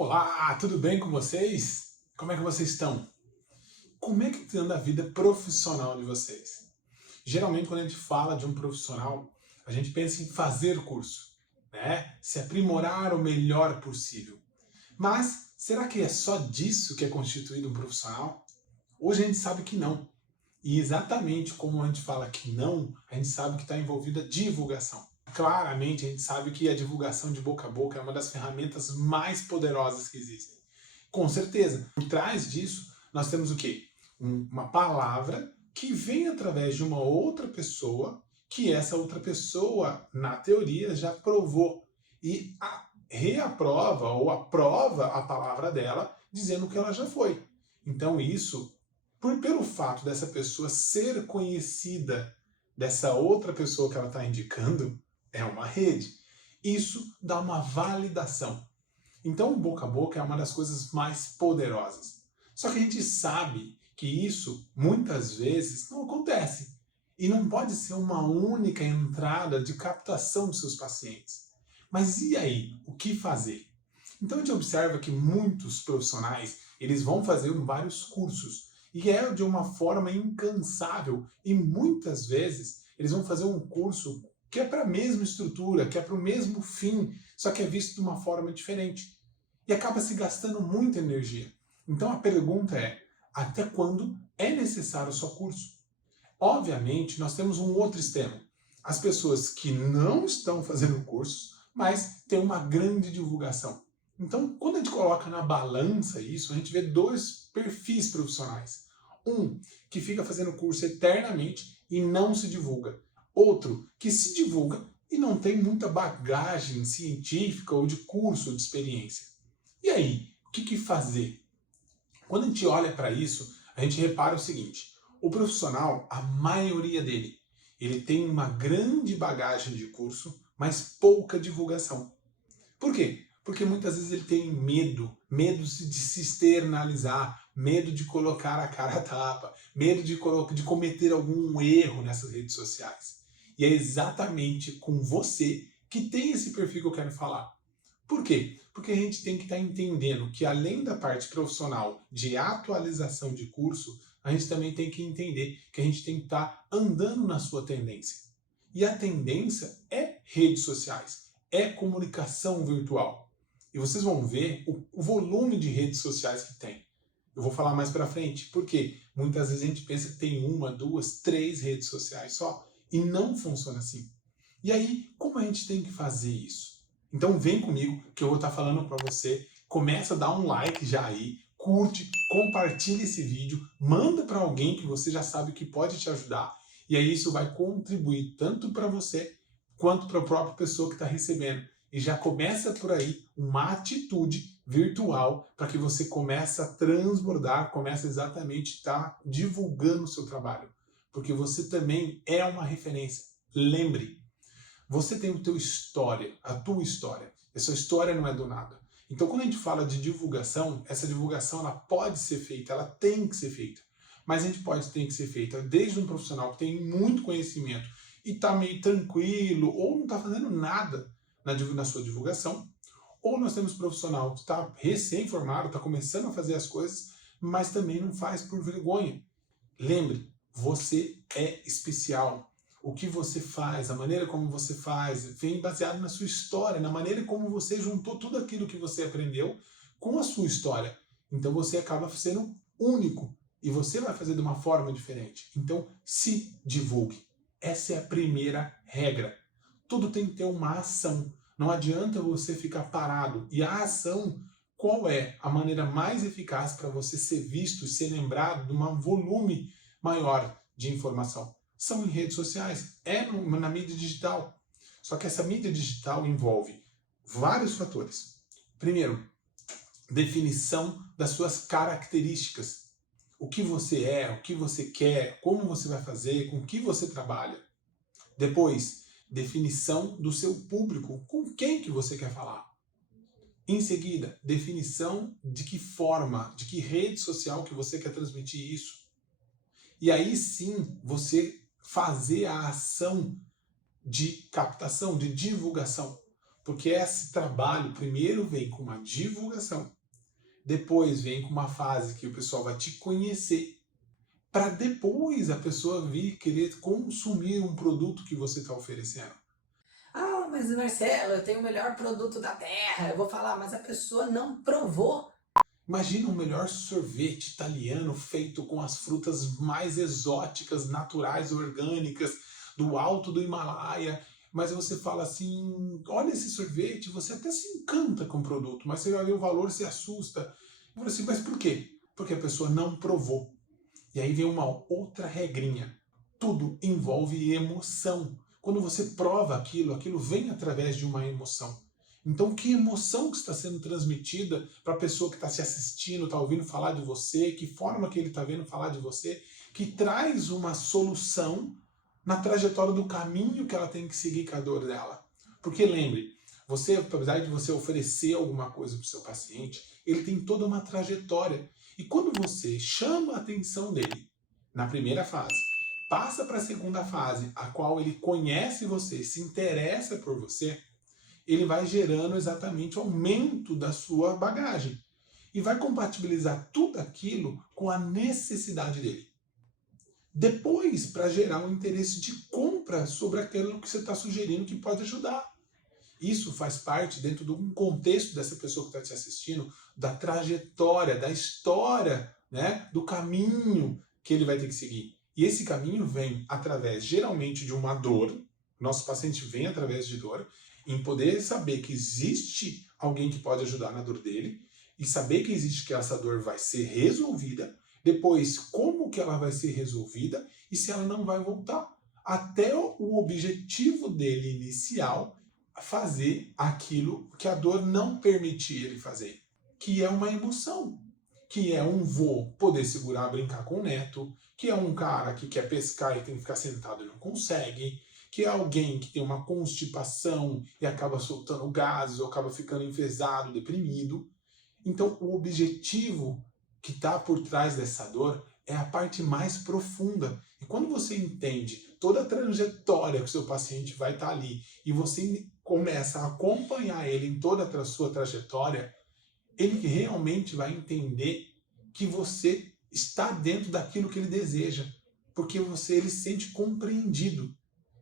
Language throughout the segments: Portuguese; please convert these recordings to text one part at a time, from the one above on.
Olá, tudo bem com vocês? Como é que vocês estão? Como é que anda a vida profissional de vocês? Geralmente, quando a gente fala de um profissional, a gente pensa em fazer curso, né? Se aprimorar o melhor possível. Mas será que é só disso que é constituído um profissional? Hoje a gente sabe que não. E exatamente como a gente fala que não, a gente sabe que está envolvida divulgação. Claramente a gente sabe que a divulgação de boca a boca é uma das ferramentas mais poderosas que existem. Com certeza, por trás disso, nós temos o quê? Uma palavra que vem através de uma outra pessoa, que essa outra pessoa, na teoria, já provou e reaprova ou aprova a palavra dela, dizendo que ela já foi. Então isso, pelo fato dessa pessoa ser conhecida dessa outra pessoa que ela está indicando, é uma rede. Isso dá uma validação. Então, o boca a boca é uma das coisas mais poderosas. Só que a gente sabe que isso, muitas vezes, não acontece. E não pode ser uma única entrada de captação dos seus pacientes. Mas e aí? O que fazer? Então, a gente observa que muitos profissionais, eles vão fazer vários cursos. E é de uma forma incansável. E muitas vezes, eles vão fazer um curso que é para a mesma estrutura, que é para o mesmo fim, só que é visto de uma forma diferente. E acaba se gastando muita energia. Então a pergunta é, até quando é necessário o seu curso? Obviamente, nós temos um outro extremo. As pessoas que não estão fazendo cursos, mas têm uma grande divulgação. Então, quando a gente coloca na balança isso, a gente vê dois perfis profissionais. Um que fica fazendo curso eternamente e não se divulga. Outro que se divulga e não tem muita bagagem científica ou de curso, de experiência. E aí, o que fazer? Quando a gente olha para isso, a gente repara o seguinte: o profissional, a maioria dele, ele tem uma grande bagagem de curso, mas pouca divulgação. Por quê? Porque muitas vezes ele tem medo de se externalizar, medo de colocar a cara a tapa, medo de cometer algum erro nessas redes sociais. E é exatamente com você que tem esse perfil que eu quero falar. Por quê? Porque a gente tem que estar entendendo que além da parte profissional de atualização de curso, a gente também tem que entender que a gente tem que estar andando na sua tendência. E a tendência é redes sociais, é comunicação virtual. E vocês vão ver o volume de redes sociais que tem. Eu vou falar mais para frente, porque muitas vezes a gente pensa que tem uma, duas, três redes sociais só, e não funciona assim. E aí, como a gente tem que fazer isso? Então vem comigo que eu vou estar falando para você. Começa a dar um like já aí, curte, compartilha esse vídeo, manda para alguém que você já sabe que pode te ajudar. E aí isso vai contribuir tanto para você quanto para a própria pessoa que está recebendo. E já começa por aí uma atitude virtual para que você comece a transbordar, comece exatamente a estar divulgando o seu trabalho. Porque você também é uma referência. Lembre, você tem o teu história, a tua história. Essa história não é do nada. Então, quando a gente fala de divulgação, essa divulgação ela pode ser feita, ela tem que ser feita. Mas a gente tem que ser feita desde um profissional que tem muito conhecimento e está meio tranquilo ou não está fazendo nada na sua divulgação, ou nós temos profissional que está recém-formado, está começando a fazer as coisas, mas também não faz por vergonha. Lembre, você é especial. O que você faz, a maneira como você faz, vem baseado na sua história, na maneira como você juntou tudo aquilo que você aprendeu com a sua história. Então você acaba sendo único e você vai fazer de uma forma diferente. Então se divulgue. Essa é a primeira regra. Tudo tem que ter uma ação. Não adianta você ficar parado. E a ação, qual é a maneira mais eficaz para você ser visto e ser lembrado de um volume maior de informação? São em redes sociais, na mídia digital. Só que essa mídia digital envolve vários fatores. Primeiro, definição das suas características. O que você é, o que você quer, como você vai fazer, com que você trabalha. Depois, definição do seu público, com quem que você quer falar. Em seguida, definição de que forma, de que rede social que você quer transmitir isso. E aí sim, você fazer a ação de captação, de divulgação. Porque esse trabalho primeiro vem com uma divulgação, depois vem com uma fase que o pessoal vai te conhecer, para depois a pessoa vir querer consumir um produto que você está oferecendo. Ah, mas Marcelo, eu tenho o melhor produto da Terra. Eu vou falar, mas a pessoa não provou. Imagina um melhor sorvete italiano feito com as frutas mais exóticas, naturais, orgânicas, do alto do Himalaia. Mas você fala assim, olha esse sorvete, você até se encanta com o produto, mas você vai ver o valor, se assusta. Eu falo assim, mas por quê? Porque a pessoa não provou. E aí vem uma outra regrinha. Tudo envolve emoção. Quando você prova aquilo, aquilo vem através de uma emoção. Então, que emoção que está sendo transmitida para a pessoa que está se assistindo, está ouvindo falar de você, que forma que ele está vendo falar de você, que traz uma solução na trajetória do caminho que ela tem que seguir com a dor dela. Porque lembre, você, apesar de você oferecer alguma coisa para o seu paciente, ele tem toda uma trajetória. E quando você chama a atenção dele na primeira fase, passa para a segunda fase, a qual ele conhece você, se interessa por você, ele vai gerando exatamente o aumento da sua bagagem e vai compatibilizar tudo aquilo com a necessidade dele. Depois, para gerar um interesse de compra sobre aquilo que você está sugerindo que pode ajudar. Isso faz parte dentro de um contexto dessa pessoa que está te assistindo, da trajetória, da história, né, do caminho que ele vai ter que seguir. E esse caminho vem através, geralmente, de uma dor. Nosso paciente vem através de dor, em poder saber que existe alguém que pode ajudar na dor dele, e saber que existe que essa dor vai ser resolvida, depois como que ela vai ser resolvida e se ela não vai voltar. Até o objetivo dele inicial, fazer aquilo que a dor não permitia ele fazer, que é uma emoção, que é um vô poder segurar, brincar com o neto, que é um cara que quer pescar e tem que ficar sentado e não consegue, que é alguém que tem uma constipação e acaba soltando gases ou acaba ficando enfesado, deprimido. Então, o objetivo que está por trás dessa dor é a parte mais profunda. E quando você entende toda a trajetória que o seu paciente vai estar ali e você começa a acompanhar ele em toda a sua trajetória, ele realmente vai entender que você está dentro daquilo que ele deseja, porque ele se sente compreendido.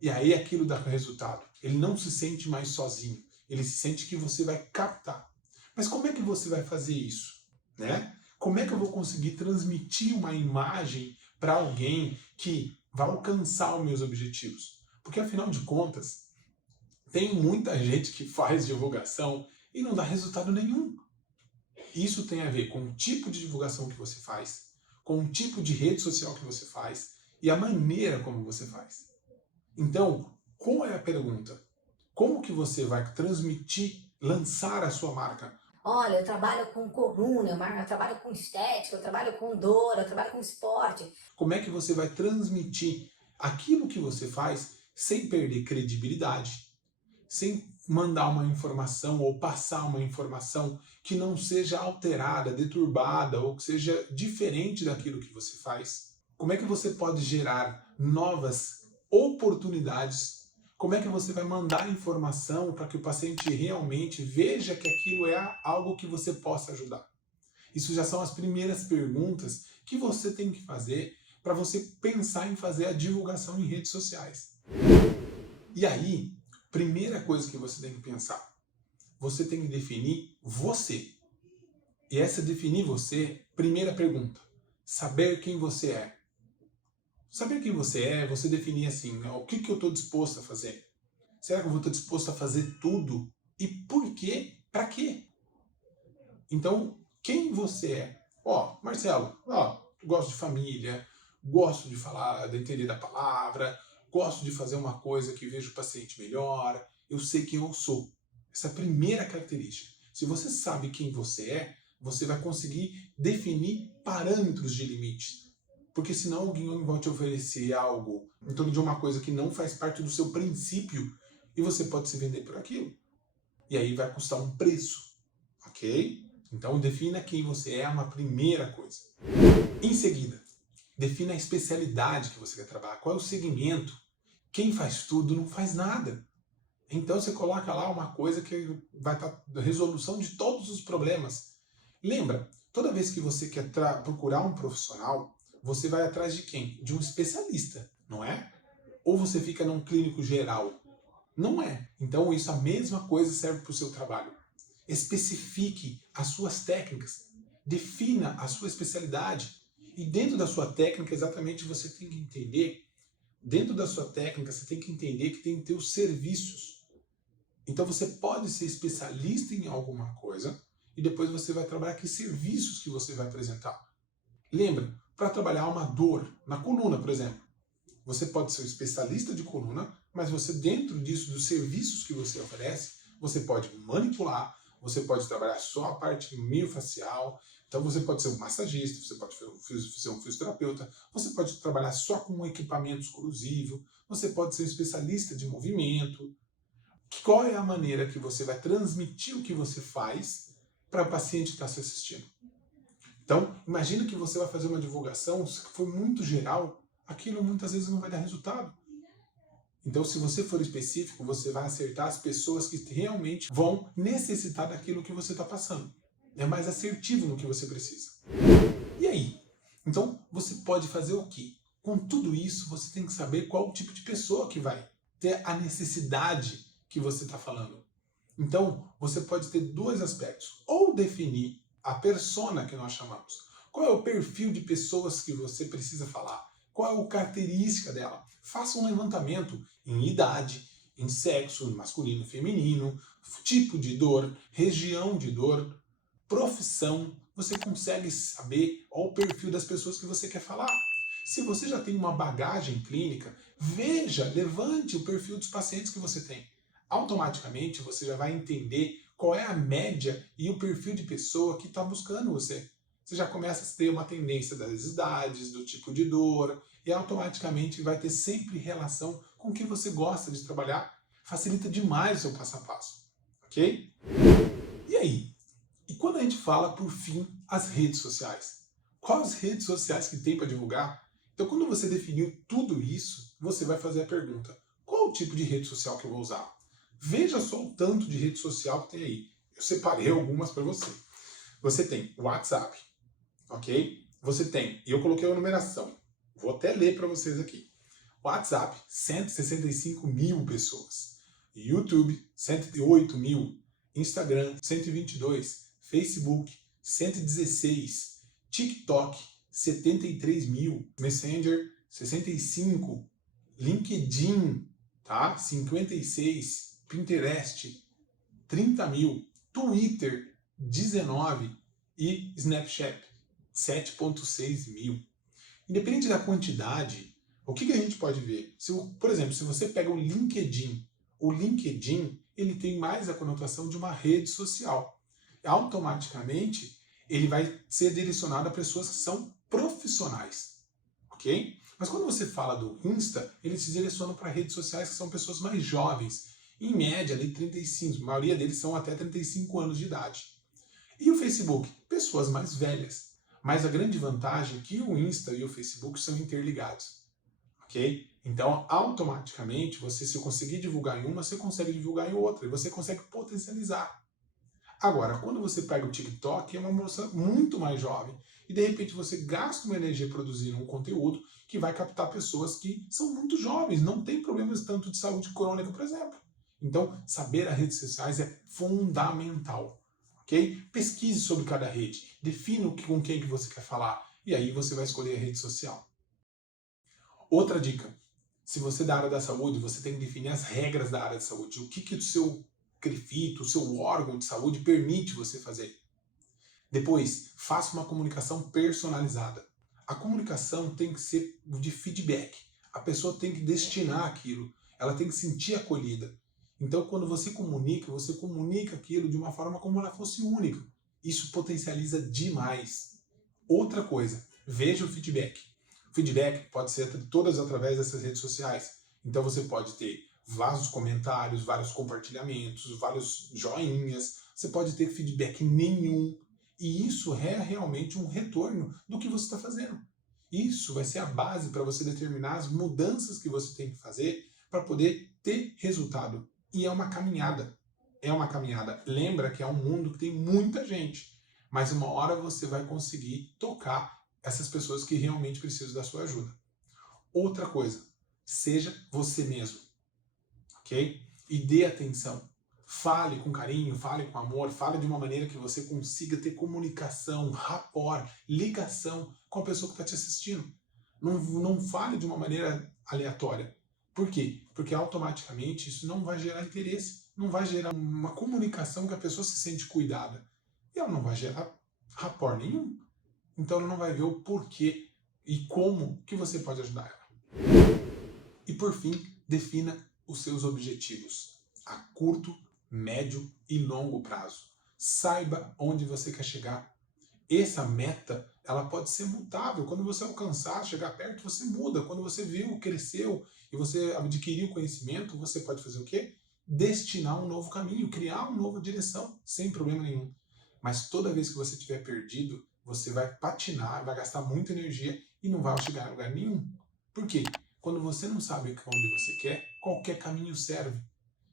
E aí aquilo dá resultado. Ele não se sente mais sozinho. Ele se sente que você vai captar. Mas como é que você vai fazer isso? Né? Como é que eu vou conseguir transmitir uma imagem para alguém que vai alcançar os meus objetivos? Porque afinal de contas, tem muita gente que faz divulgação e não dá resultado nenhum. Isso tem a ver com o tipo de divulgação que você faz, com o tipo de rede social que você faz e a maneira como você faz. Então, qual é a pergunta? Como que você vai transmitir, lançar a sua marca? Olha, eu trabalho com coluna, eu trabalho com estética, eu trabalho com dor, eu trabalho com esporte. Como é que você vai transmitir aquilo que você faz sem perder credibilidade, sem mandar uma informação ou passar uma informação que não seja alterada, deturbada ou que seja diferente daquilo que você faz? Como é que você pode gerar novas oportunidades? Como é que você vai mandar informação para que o paciente realmente veja que aquilo é algo que você possa ajudar? Isso já são as primeiras perguntas que você tem que fazer para você pensar em fazer a divulgação em redes sociais. E aí, primeira coisa que você tem que pensar, você tem que definir você. E essa definir você, primeira pergunta, saber quem você é. Saber quem você é, você definir assim, né, o que eu estou disposto a fazer? Será que eu vou estar disposto a fazer tudo? E por quê? Para quê? Então, quem você é? Marcelo, gosto de família, gosto de falar, de entender da palavra, gosto de fazer uma coisa que vejo o paciente melhor, eu sei quem eu sou. Essa é a primeira característica. Se você sabe quem você é, você vai conseguir definir parâmetros de limites. Porque senão alguém vai te oferecer algo em torno de uma coisa que não faz parte do seu princípio e você pode se vender por aquilo. E aí vai custar um preço, ok? Então defina quem você é uma primeira coisa. Em seguida, defina a especialidade que você quer trabalhar. Qual é o segmento? Quem faz tudo não faz nada. Então você coloca lá uma coisa que vai estar a resolução de todos os problemas. Lembra, toda vez que você quer procurar um profissional, você vai atrás de quem? De um especialista, não é? Ou você fica num clínico geral? Não é. Então isso, a mesma coisa serve para o seu trabalho. Especifique as suas técnicas, defina a sua especialidade. E dentro da sua técnica, exatamente, você tem que entender, dentro da sua técnica, você tem que entender que tem que ter os serviços. Então você pode ser especialista em alguma coisa e depois você vai trabalhar que serviços que você vai apresentar. Lembra, para trabalhar uma dor na coluna, por exemplo, você pode ser um especialista de coluna, mas você, dentro disso, dos serviços que você oferece, você pode manipular, você pode trabalhar só a parte miofascial, então você pode ser um massagista, você pode ser um fisioterapeuta, você pode trabalhar só com um equipamento exclusivo, você pode ser um especialista de movimento. Qual é a maneira que você vai transmitir o que você faz para o paciente que está se assistindo? Então, imagina que você vai fazer uma divulgação que for muito geral, aquilo muitas vezes não vai dar resultado. Então, se você for específico, você vai acertar as pessoas que realmente vão necessitar daquilo que você está passando. É mais assertivo no que você precisa. E aí? Então, você pode fazer o quê? Com tudo isso, você tem que saber qual o tipo de pessoa que vai ter a necessidade que você está falando. Então, você pode ter dois aspectos. Ou definir a persona que nós chamamos. Qual é o perfil de pessoas que você precisa falar? Qual é a característica dela? Faça um levantamento em idade, em sexo, masculino, feminino, tipo de dor, região de dor, profissão. Você consegue saber qual o perfil das pessoas que você quer falar. Se você já tem uma bagagem clínica, veja, levante o perfil dos pacientes que você tem. Automaticamente você já vai entender qual é a média e o perfil de pessoa que está buscando você. Você já começa a ter uma tendência das idades, do tipo de dor, e automaticamente vai ter sempre relação com o que você gosta de trabalhar. Facilita demais o seu passo a passo, ok? E aí? E quando a gente fala, por fim, as redes sociais? Quais redes sociais que tem para divulgar? Então, quando você definiu tudo isso, você vai fazer a pergunta: qual o tipo de rede social que eu vou usar? Veja só o tanto de rede social que tem aí. Eu separei algumas para você. Você tem o WhatsApp, ok? Você tem, e eu coloquei a numeração, vou até ler para vocês aqui. WhatsApp, 165 mil pessoas. YouTube, 108 mil. Instagram, 122. Facebook, 116. TikTok, 73 mil. Messenger, 65. LinkedIn, tá? 56. Pinterest, 30 mil. Twitter, 19. E Snapchat, 7,6 mil. Independente da quantidade, o que a gente pode ver? Por exemplo, se você pega o LinkedIn ele tem mais a conotação de uma rede social. Automaticamente, ele vai ser direcionado a pessoas que são profissionais, ok? Mas quando você fala do Insta, ele se direciona para redes sociais que são pessoas mais jovens, em média, ali 35, a maioria deles são até 35 anos de idade. E o Facebook? Pessoas mais velhas. Mas a grande vantagem é que o Insta e o Facebook são interligados, ok? Então, automaticamente, se conseguir divulgar em uma, você consegue divulgar em outra, e você consegue potencializar. Agora, quando você pega o TikTok, é uma moça muito mais jovem, e de repente você gasta uma energia produzindo um conteúdo que vai captar pessoas que são muito jovens, não tem problemas tanto de saúde crônica, por exemplo. Então, saber as redes sociais é fundamental, ok? Pesquise sobre cada rede, defina com quem que você quer falar, e aí você vai escolher a rede social. Outra dica, se você é da área da saúde, você tem que definir as regras da área de saúde. O que o seu CREFIT, o seu órgão de saúde permite você fazer. Depois, faça uma comunicação personalizada. A comunicação tem que ser de feedback. A pessoa tem que destinar aquilo. Ela tem que sentir acolhida. Então, quando você comunica aquilo de uma forma como ela fosse única. Isso potencializa demais. Outra coisa, veja o feedback. O feedback pode ser todas através dessas redes sociais. Então você pode ter vários comentários, vários compartilhamentos, vários joinhas. Você pode ter feedback nenhum. E isso é realmente um retorno do que você está fazendo. Isso vai ser a base para você determinar as mudanças que você tem que fazer para poder ter resultado. E é uma caminhada. É uma caminhada. Lembra que é um mundo que tem muita gente. Mas uma hora você vai conseguir tocar essas pessoas que realmente precisam da sua ajuda. Outra coisa, seja você mesmo, ok? E dê atenção. Fale com carinho, fale com amor, fale de uma maneira que você consiga ter comunicação, rapport, ligação com a pessoa que está te assistindo. Não fale de uma maneira aleatória. Por quê? Porque automaticamente isso não vai gerar interesse, não vai gerar uma comunicação que a pessoa se sente cuidada. E ela não vai gerar rapport nenhum. Então ela não vai ver o porquê e como que você pode ajudar ela. E por fim, defina os seus objetivos a curto, médio e longo prazo. Saiba onde você quer chegar. Essa meta, ela pode ser mutável. Quando você alcançar, chegar perto, você muda. Quando você viu, cresceu e você adquiriu conhecimento, você pode fazer o quê? Destinar um novo caminho, criar uma nova direção, sem problema nenhum. Mas toda vez que você estiver perdido, você vai patinar, vai gastar muita energia e não vai chegar a lugar nenhum. Por quê? Quando você não sabe onde você quer, qualquer caminho serve.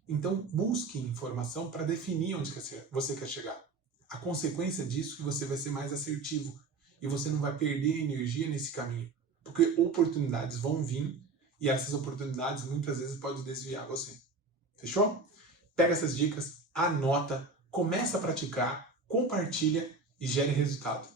Então, busque informação para definir onde você quer chegar. A consequência disso é que você vai ser mais assertivo e você não vai perder energia nesse caminho. Porque oportunidades vão vir e essas oportunidades muitas vezes podem desviar você. Fechou? Pega essas dicas, anota, começa a praticar, compartilha e gere resultado.